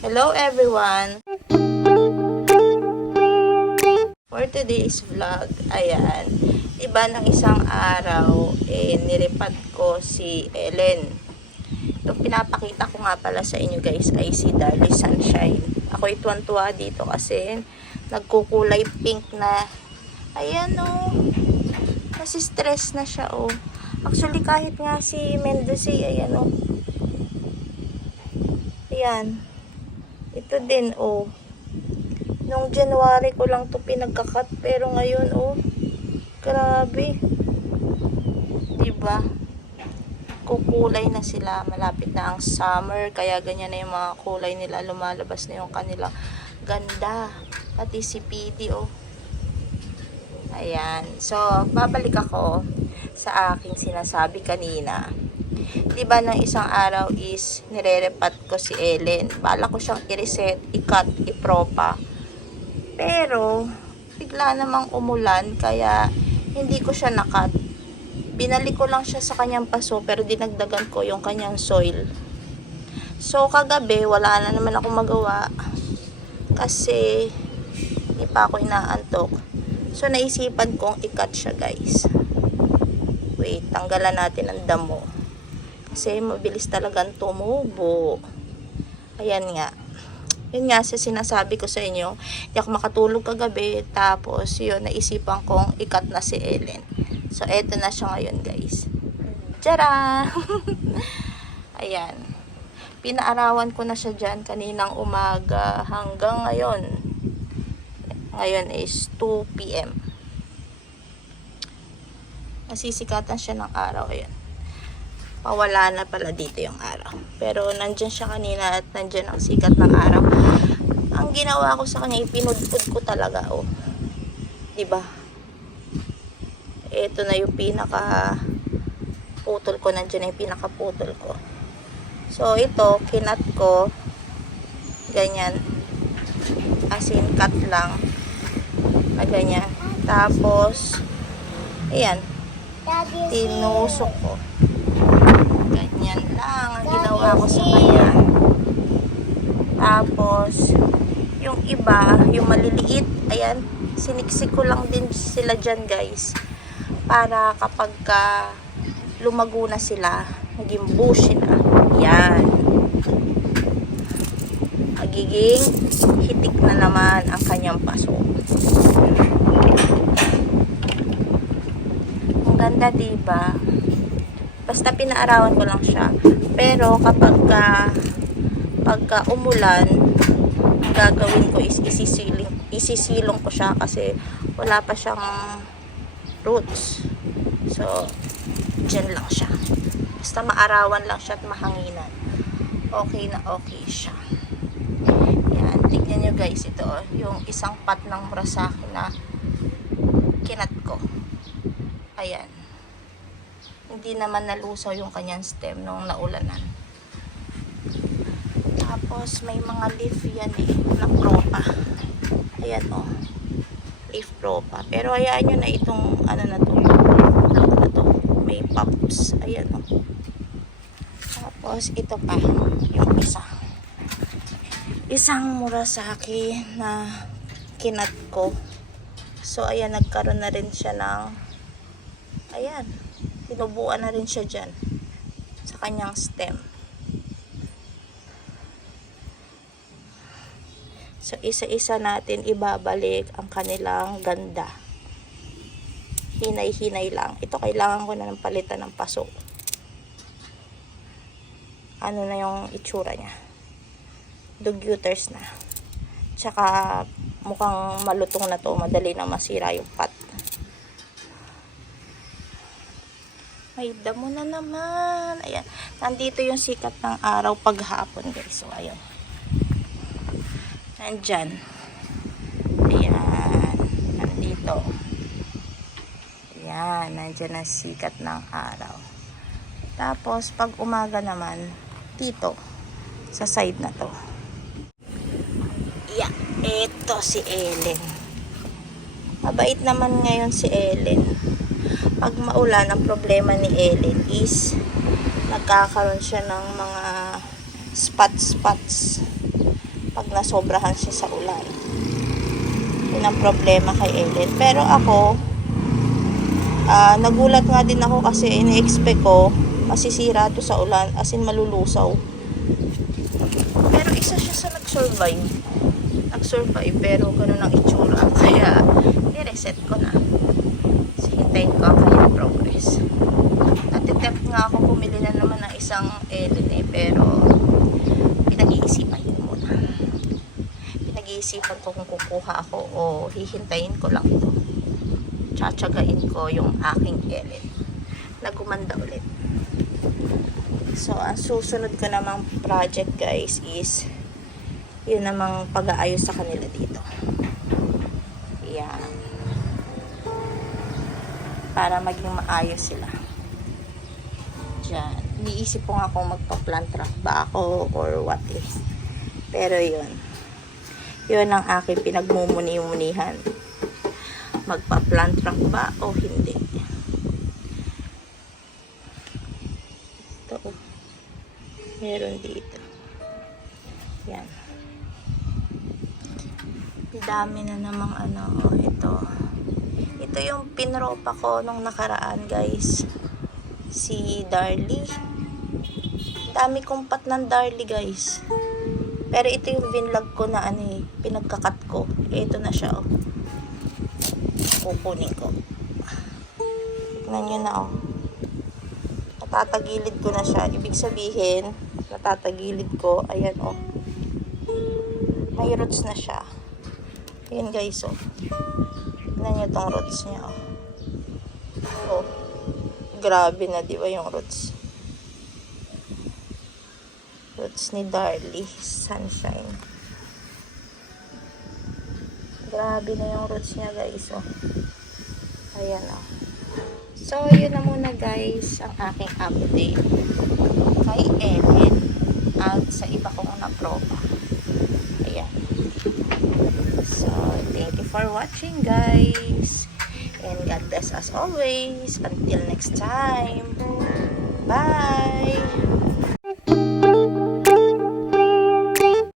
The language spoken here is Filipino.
Hello everyone! For today's vlog, ayan, iba ng isang araw, niripad ko si Ellen. Itong pinapakita ko nga pala sa inyo guys ay si Darly Sunshine. Ako'y tuwan-tuwa dito kasi nagkukulay pink na. Ayan o, nasi-stress na siya o. Actually kahit nga si Mendoza, ayan o. Ayan. Ito din, oh. Nung January ko lang to pinagkakat, pero ngayon, oh. Grabe. Diba? Kukulay na sila. Malapit na ang summer, kaya ganyan na yung mga kulay nila. Lumalabas na yung kanilang ganda. Pati si PD, oh. Ayan. So, babalik ako sa aking sinasabi kanina. Diba ng isang araw is nire-repat ko si Ellen. Bala ko siyang i-reset, i-cut, i-propa. Pero bigla namang umulan kaya hindi ko siya na-cut. Binalik ko lang siya sa kanyang paso pero dinagdagan ko yung kanyang soil. So kagabi wala na naman akong magawa kasi hindi pa ako inaantok. So naisipan kong i-cut siya guys. Wait, tanggalan natin ang damo. Kasi mabilis talagang tumubo. Ayan nga. Yun nga sa sinasabi ko sa inyo. Hindi ako makatulog kagabi. Tapos yun, naisipan kong ikat na si Ellen. So eto na siya ngayon guys. Tara! Ayan. Pinaarawan ko na siya dyan kaninang umaga hanggang ngayon. Ngayon is 2 PM. Nasisikatan siya ng araw. Ayan. Pawala na pala dito yung araw. Pero nandyan siya kanina at nandyan ang sikat ng araw. Ang ginawa ko sa kanya, ipinudpud ko talaga. Oh. Diba? Ito na yung pinaka putol ko. Nandyan na yung pinaka putol ko. So ito, kinat ko. Ganyan. As in, cut lang. Na ganyan. Tapos, ayan. Tinusok ko. Ganyan lang ang ginawa ko sa kanya. Tapos yung iba, yung maliliit, ayan, siniksik ko lang din sila dyan guys para kapag lumago na sila, naging bushy na, yan, magiging hitik na naman ang kanyang paso. Ang ganda diba? Basta pinaarawan ko lang siya. Pero kapag pagka umulan, ang gagawin ko is isisilong ko siya kasi wala pa siyang roots. So, dyan lang siya. Basta maarawan lang siya at mahanginan. Okay na okay siya. Yan, tignan nyo guys ito. Yung isang pot ng murasaki na kinat ko. Ayan. Hindi naman nalusaw yung kanyang stem nung naulanan. Tapos may mga leaf yan na propa. Ayan o. Leaf propa. Pero hayaan nyo na itong ano na to. Block na to. May pops. Ayan o. Tapos ito pa. Yung isa. Isang murasaki na kinat ko. So ayan, nagkaroon na rin siya ng ayan. Tinubuan na rin siya dyan sa kanyang stem. So, isa-isa natin ibabalik ang kanilang ganda. Hinay-hinay lang. Ito kailangan ko na ng palitan ng paso. Ano na yung itsura niya. Duguters na. Tsaka mukhang malutong na to. Madali na masira yung pot. May damo na naman. Ayan. Nandito yung sikat ng araw paghapon guys. So, ayan. Nandyan. Ayan. Nandito. Ayan. Nandyan ang sikat ng araw. Tapos, pag umaga naman, dito. Sa side na to. Yeah. Ito si Ellen. Mabait naman ngayon si Ellen. Pag maulan, ang problema ni Ellen is nagkakaroon siya ng mga spots. pag nasobrahan siya sa ulan. Yun ang problema kay Ellen. Pero ako, nagulat nga din ako kasi ini-expect ko masisira to sa ulan, as in malulusaw. Pero isa siya sa nag-survive, pero ganun ang itsura, kaya i-reset ko na. So hintayin ko ang kanyang progress. Natitempt nga ako bumili na naman ng isang Ellen pero pinag-iisipan ko kung kukuha ako o hihintayin ko lang ito. Tsatsagain ko yung aking Ellen na gumanda ulit. So, ang susunod ko namang project guys is yun namang pag-aayos sa kanila dito. Yan. Para maging maayos sila. Diyan. Iniisip ko nga kung magpa-plant rock ba ako or what is. Pero yun. Yun ang aking pinagmumuni-munihan. Magpa-plant rock ba o hindi. Ito. Meron dito. Yan. Dami na namang ito. Ito yung pinropa ko nung nakaraan guys. Si Darlie. Dami kong pat ng Darlie guys. Pero ito yung vinlog ko na pinagkakat ko. Ito na siya kukunin ko. Tignan nyo na natatagilid ko na siya. Ibig sabihin, natatagilid ko. Ayan may roots na siya. Ayan guys tignan nyo tong roots niya grabe na diba yung roots ni Darlie Sunshine. Grabe na yung roots niya guys ayan so yun na muna guys ang aking update kay Ellen at sa iba kong napropa. Ayan. So thank you for watching guys and God bless as always. Until next time, bye.